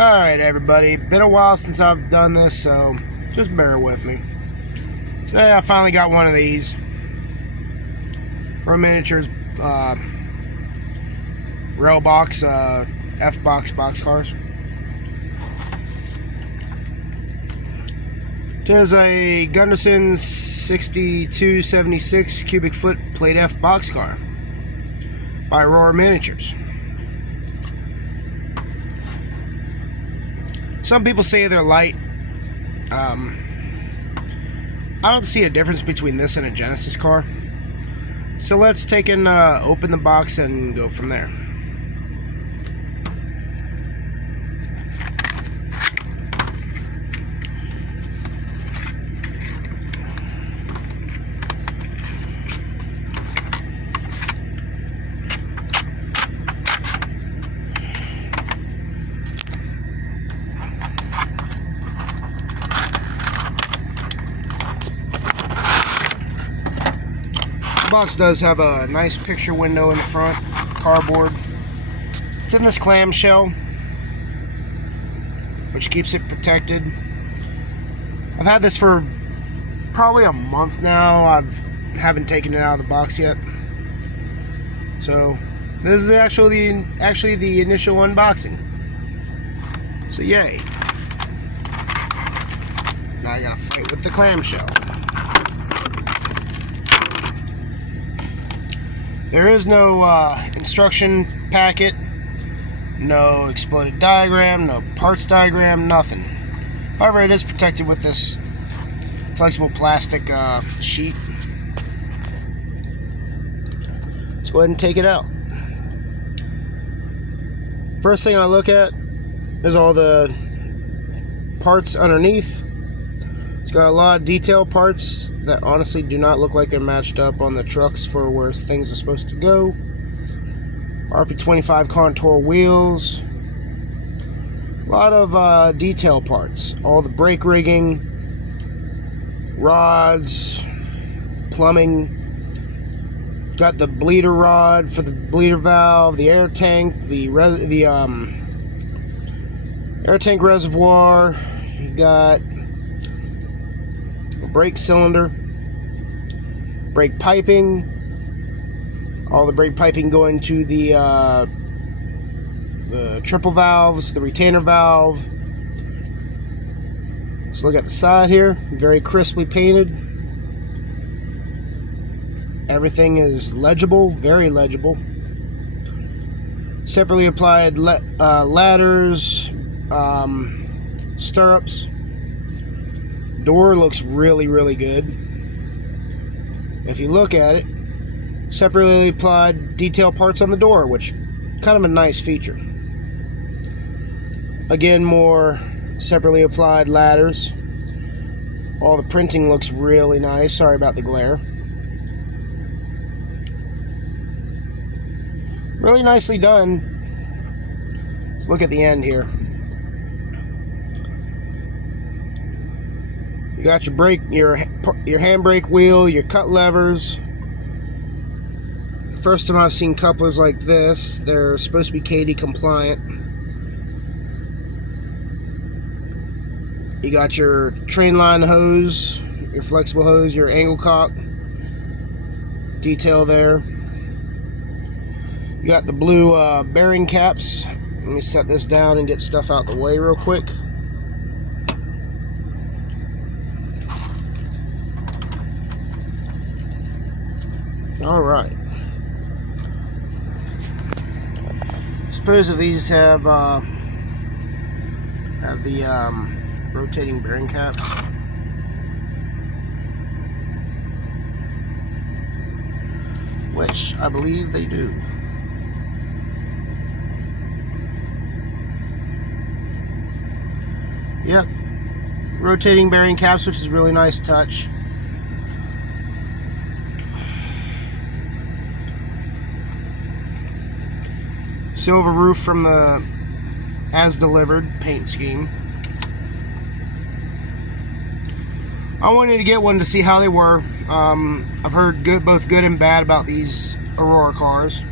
Alright everybody, been a while since I've done this, so just bear with me. Today I finally got one of these Aurora Miniatures Railbox FBOX boxcars. It is a Gunderson 6276 cubic foot plate F boxcar by Aurora Miniatures. Some people say they're light. I don't see a difference between this and a Genesis car. So let's take and open the box and go from there. The box does have a nice picture window in the front, cardboard. It's in this clamshell, which keeps it protected. I've had this for probably a month now. I haven't taken it out of the box yet. So this is actually the initial unboxing. So yay. Now I gotta fight with the clamshell. There is no instruction packet, no exploded diagram, no parts diagram, nothing. However, it is protected with this flexible plastic sheet. Let's go ahead and take it out. First thing I look at is all the parts underneath. It's got a lot of detail parts that honestly do not look like they're matched up on the trucks for where things are supposed to go. RP25 contour wheels. A lot of detail parts. All the brake rigging, rods, plumbing. Got the bleeder rod for the bleeder valve, the air tank, the air tank reservoir. You got brake cylinder, brake piping, all the brake piping going to the triple valves, the retainer valve. Let's look at the side here. Very crisply painted. Everything is legible, very legible. Separately applied ladders, stirrups. Door looks really, really good. If you look at it, separately applied detail parts on the door, which kind of a nice feature. Again, more separately applied ladders. All the printing looks really nice. Sorry about the glare. Really nicely done. Let's look at the end here. You got your brake, your handbrake wheel, your cut levers. First time I've seen couplers like this. They're supposed to be KD compliant. You got your train line hose, your flexible hose, your angle cock detail there. You got the blue bearing caps. Let me set this down and get stuff out the way real quick. Alright. Suppose if these have the rotating bearing caps. Which I believe they do. Yep. Rotating bearing caps, which is a really nice touch. Silver roof from the as delivered paint scheme. I wanted to get one to see how they were. I've heard both good and bad about these Aurora cars.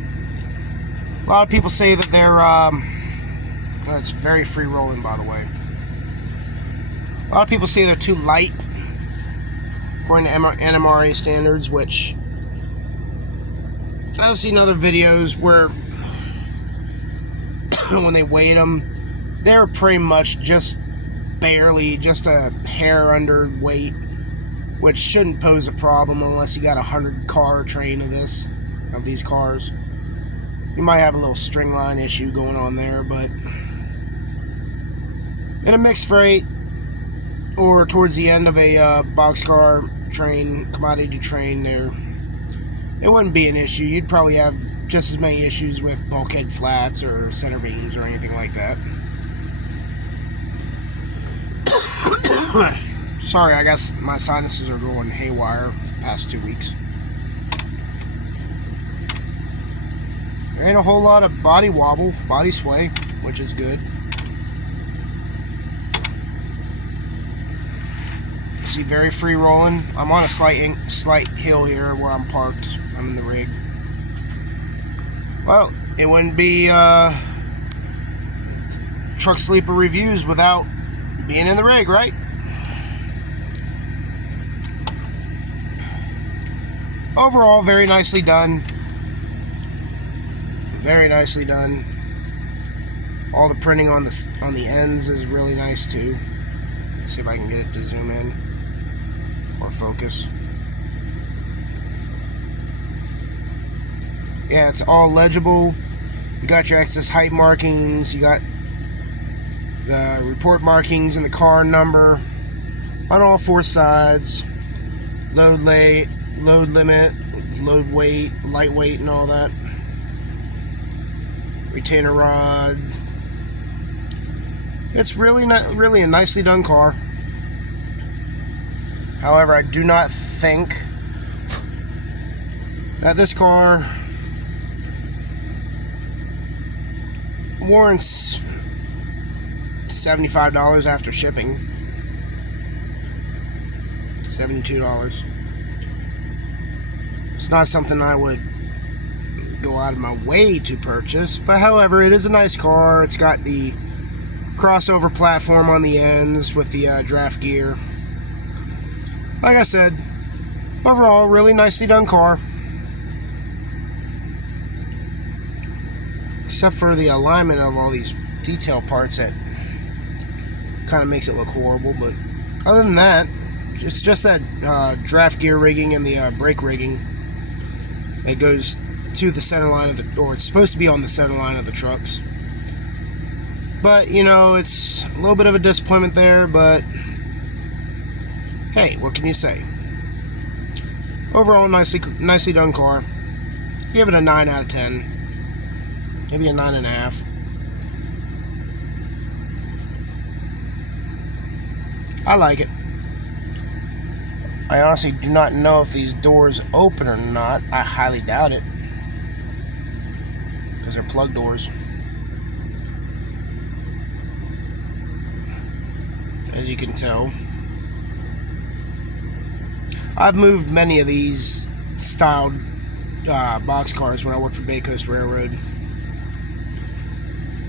A lot of people say that they're That's very free rolling, by the way. A lot of people say they're too light according to NMRA standards, which I've seen other videos where when they weighed them, they're pretty much just barely, just a hair under weight, which shouldn't pose a problem unless you got a 100-car train of these cars. You might have a little string line issue going on there, but in a mixed freight or towards the end of a boxcar train, commodity train, there it wouldn't be an issue. You'd probably have just as many issues with bulkhead flats or center beams or anything like that. Sorry, I guess my sinuses are going haywire for the past 2 weeks. There ain't a whole lot of body wobble, body sway, which is good. See, very free rolling. I'm on a slight hill here where I'm parked. I'm in the rig. Well, it wouldn't be Truck Sleeper Reviews without being in the rig, right? Overall, very nicely done. Very nicely done. All the printing on the ends is really nice too. Let's see if I can get it to zoom in or focus. Yeah, it's all legible. You got your excess height markings. You got the report markings and the car number on all 4 sides. Load limit, load weight, lightweight, and all that. Retainer rod. It's really a nicely done car. However, I do not think that this car warrants $75 after shipping. $72. It's not something I would go out of my way to purchase, but however, it is a nice car. It's got the crossover platform on the ends with the draft gear. Like I said, overall, really nicely done car. Except for the alignment of all these detail parts that kind of makes it look horrible, but other than that, it's just that draft gear rigging and the brake rigging that goes to the center line of the, or it's supposed to be on the center line of the trucks. But, you know, it's a little bit of a disappointment there, but hey, what can you say? Overall, nicely done car. Give it a 9 out of 10. Maybe a 9.5. I like it. I honestly do not know if these doors open or not. I highly doubt it, because they're plug doors. As you can tell, I've moved many of these styled box cars when I worked for Bay Coast Railroad.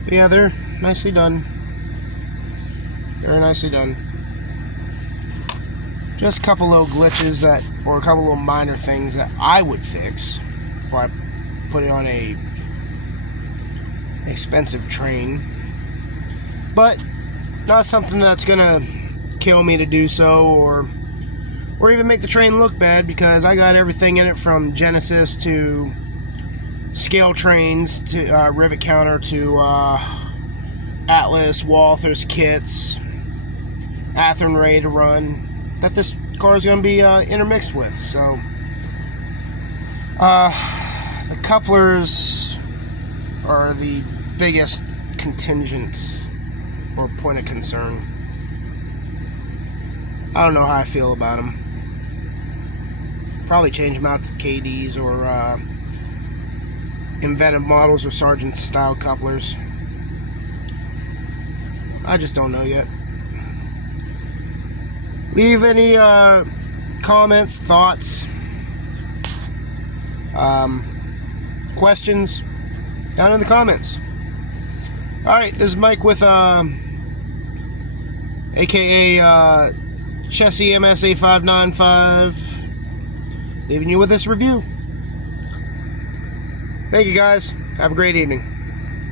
But yeah, they're nicely done. Very nicely done. Just a couple little glitches that, or a couple little minor things that I would fix before I put it on a expensive train. But not something that's gonna kill me to do so, or even make the train look bad, because I got everything in it from Genesis to scale trains to rivet counter to Atlas, Walther's kits, Athearn ready to run, that this car is going to be intermixed with. So the couplers are the biggest contingent or point of concern. I don't know how I feel about them. Probably change them out to KDs or inventive models or Sargent style couplers. I just don't know yet. Leave any comments, thoughts, questions down in the comments. Alright, this is Mike with aka Chessie MSA595, leaving you with this review. Thank you guys. Have a great evening.